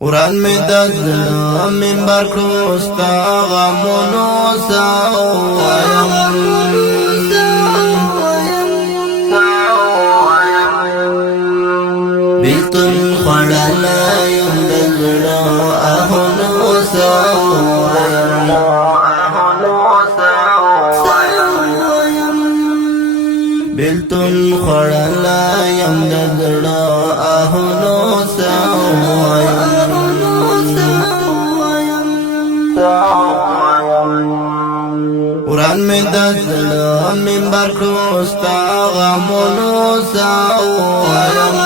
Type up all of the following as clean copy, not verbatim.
قرآن می دزړه منبر کړو ستا غمونو ساوایم بیلتون خوړلایم دزړه اهونو ساوایم بیلتون خوړلایم دزړه اهونو ساوایم قرآن می دزړه منبر کړو ستا غمونو ساوایم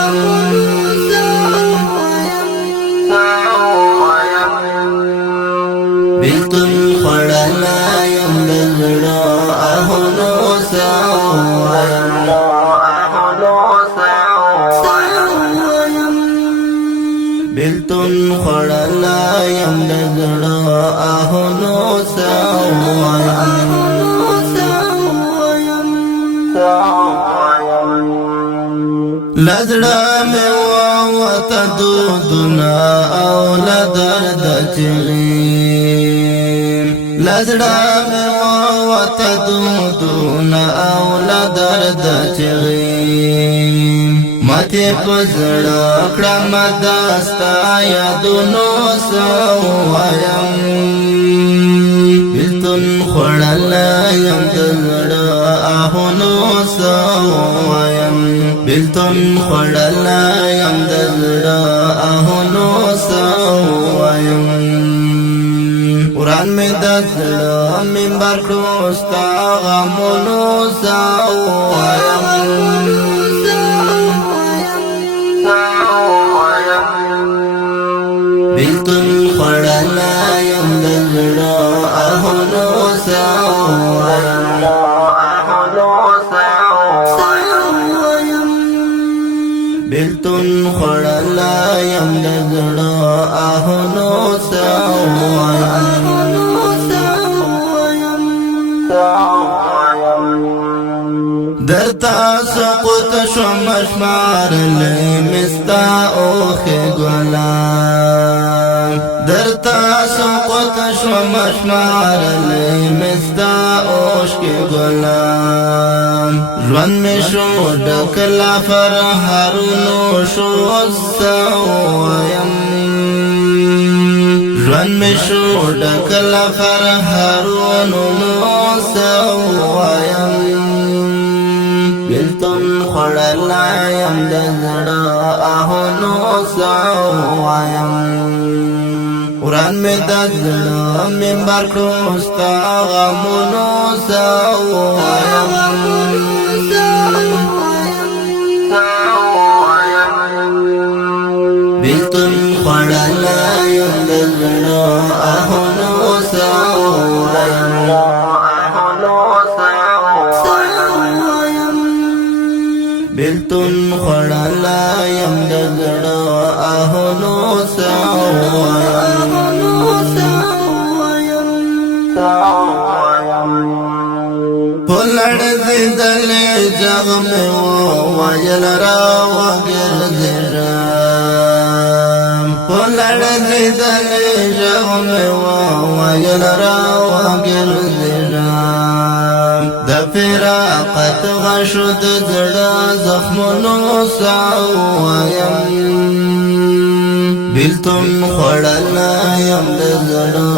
بیلتون خوړلایم دزړه اهونو ساوایم بیلتون خوړلایم دزړه اهونو ساوایم لزړه مې ووته دودونه او له درده چغې لزړه مې ووته دودونه او له درده چغې ماته په زړه کړم داستا یادونو ساوایم بیلتون خوړلایم دزړه اهونو ساوایم بیلتون خوړلایم دزړه اهونو ساوایم قرآن می دزړه منبر کړو ستا غمونو ساوایم بیلتون خوړلایم دزړه اهونو ساوایم بیلتون خوړلایم دزړه اهونو ساوایم درتا سقوط شوم شمار لمستا اوخه ګلان درتا سقوط شوم شمار لمستا اوخه ګلان ژوند می شو ډکلا فر هرونو شو ساوایم ژوند می شو ډکلا فر هرونو ساوایم بیلتون خوړلایم دزړه اهونو ساوایم قرآن می دزړه منبر کړو ستا غمونو ساوایم بیلتون خوړلایم دزړه اهونو ساوایم بیلتون خوړلایم دزړه اهونو ساوایم پلړزیدل جغ مې وویل راوګرځېدم پلړزیدل جغ مې وویل راوګرځېدم د فراقت غشو د زړه زخمونو ساوایم بیلتون خوړلایم دزړه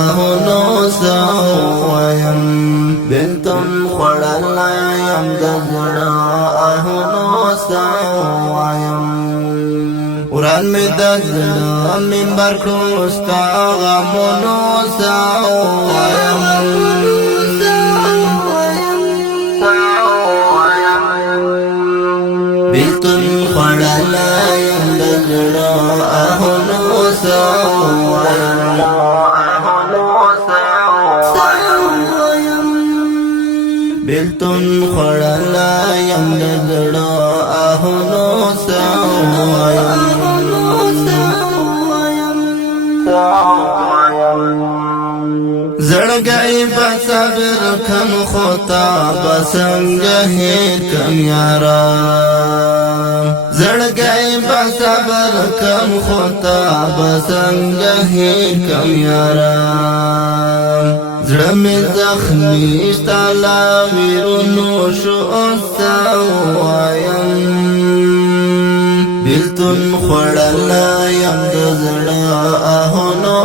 اهونو ساوایم بیلتون خوړلایم دزړه اهونو ساوایم قرآن می دزړه منبر کړو ستا غمونو ساوایم بیلتون خوړلایم دزړه اهونو ساوایم بیلتون خوړلایم دزړه اهونو ساوایم زړګی په صبر کم خطا بسنګ هیر کم یارا زړګی په صبر کم خطا بسنګه کم یارا زړه مې زخمي ستالا ویرونو شو وایم بیلتون خوړلا یم د زړه اهونو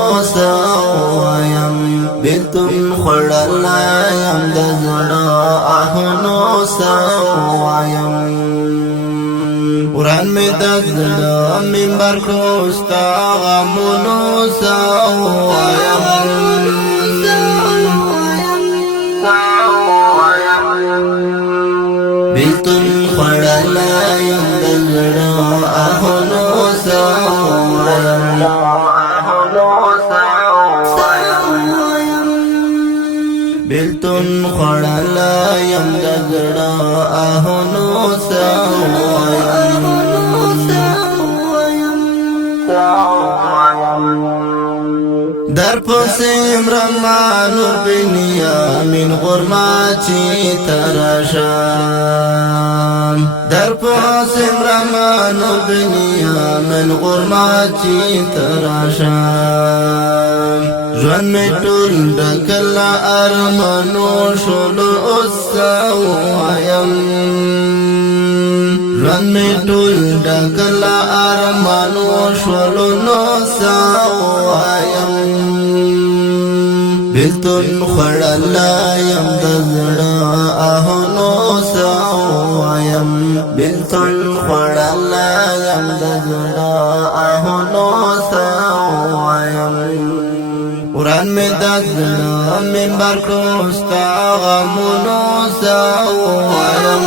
وایم بیلتون خوړلا یم د زړه اهونو وایم قرآن میں دزڑا منبر کوستا غمونو ساوایم بیلتون خوڑلا یم دزڑا اہونو ساوایم بیلتون خوڑلا یم دزڑا اہونو ساوایم در پسیم رمانو بنیا من غرماچی تراشان در پسیم رمانو بنیا من غرماچی تراشان جوان میں ټول ډکل ارمانو شولو سوایم جوان میں ټول ډکل ارمانو شولو سوایم بیلتون خوڑلا یم د زړه اهونو سوایم بیلتون خوڑلا یم د زړه اهونو سوایم قرآن میں د زړه منبر کوستا غمونو سوایم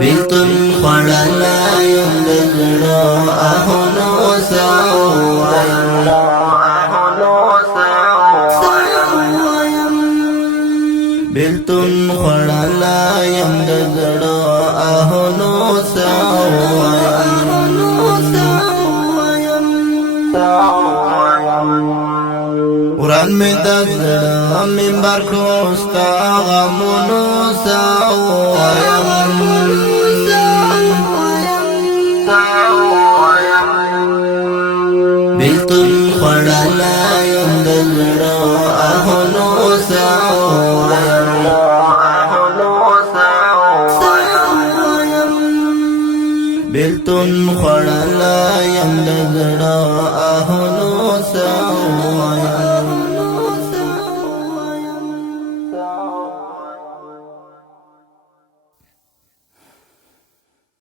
بیلتون خوڑلا یم د زړه اهونو سوایم بیلتون خوڑلا یم د زړه اهونو سوایم قرآن میں د زړه منبر کوستا غمونو سوایم بیلتون خوڑلا یم د زړه اهونو سوایم بیلتون خوڑلا یم د زړه اهونو سوایم